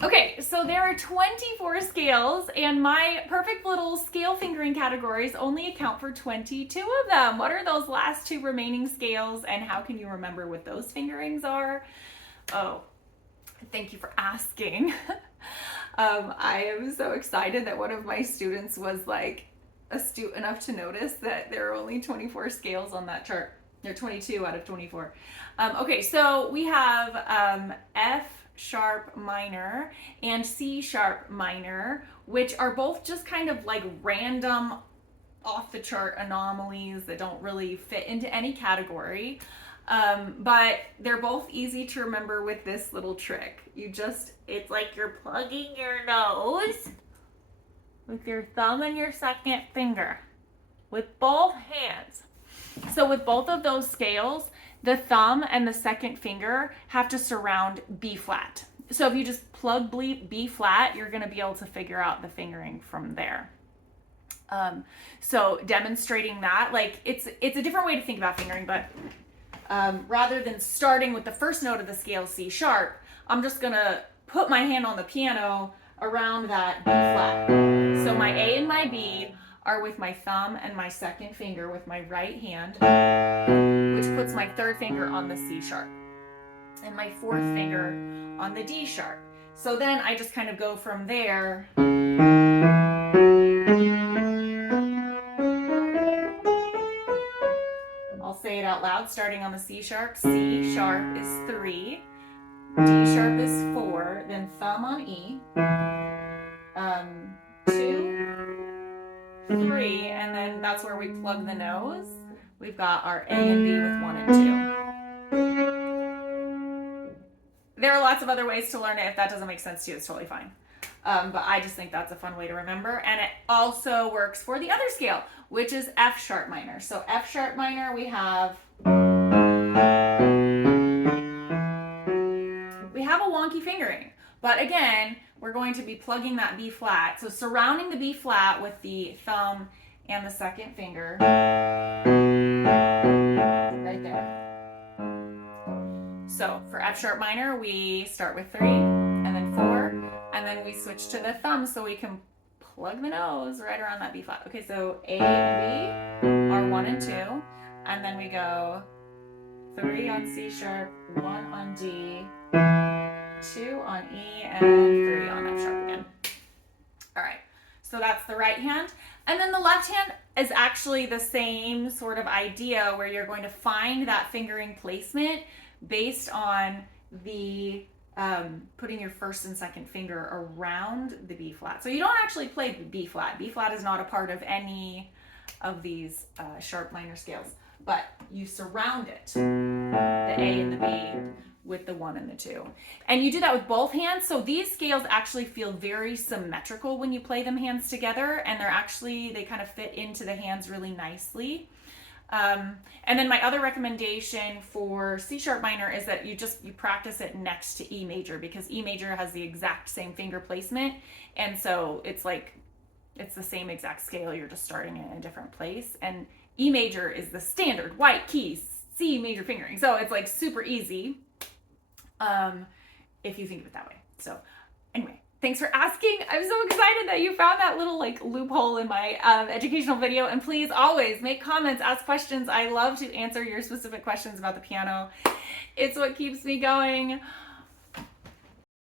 Okay, so there are 24 scales, and my perfect little scale fingering categories only account for 22 of them. What are those last two remaining scales, and how can you remember what those fingerings are? Oh, thank you for asking. I am so excited that one of my students was like astute enough to notice that there are only 24 scales on that chart. There are 22 out of 24. Okay, so we have F sharp minor and C sharp minor, which are both just kind of like random off the chart anomalies that don't really fit into any category. But they're both easy to remember with this little trick. It's like you're plugging your nose with your thumb and your second finger with both hands. So with both of those scales, the thumb and the second finger have to surround B flat. So if you just plug B flat, you're going to be able to figure out the fingering from there. So demonstrating that, like it's a different way to think about fingering, but rather than starting with the first note of the scale C sharp, I'm just going to put my hand on the piano around that B flat. So my A and my B are with my thumb and my second finger with my right hand, which puts my third finger on the C sharp and my fourth finger on the D sharp. So then I just kind of go from there. I'll say it out loud, starting on the C sharp. C sharp is 3, D sharp is 4, then thumb on E, 2, 3, and then that's where we plug the nose. We've got our A and B with 1 and 2. There are lots of other ways to learn it. If that doesn't make sense to you, it's totally fine. But I just think that's a fun way to remember. And it also works for the other scale, which is F sharp minor. So F sharp minor, we have a wonky fingering. But again, we're going to be plugging that B flat. So surrounding the B flat with the thumb and the second finger. Right there. So for F sharp minor, we start with 3 and then 4, and then we switch to the thumb so we can plug the nose right around that B flat. Okay, so A and B are 1 and 2, and then we go 3 on C sharp, 1 on D, 2 on E, and 3 on F sharp again. All right, so that's the right hand. And then the left hand is actually the same sort of idea where you're going to find that fingering placement based on the putting your first and second finger around the B flat. So you don't actually play the B flat. B flat is not a part of any of these sharp minor scales, but you surround it, the A and the B, with the 1 and the 2. And you do that with both hands. So these scales actually feel very symmetrical when you play them hands together, and they kind of fit into the hands really nicely. And then my other recommendation for C sharp minor is that you practice it next to E major, because E major has the exact same finger placement, and so it's the same exact scale, you're just starting in a different place. And E major is the standard white key C major fingering, so it's like super easy if you think of it that way. So anyway, thanks for asking. I'm so excited that you found that little like loophole in my educational video. And please always make comments, ask questions. I love to answer your specific questions about the piano. It's what keeps me going.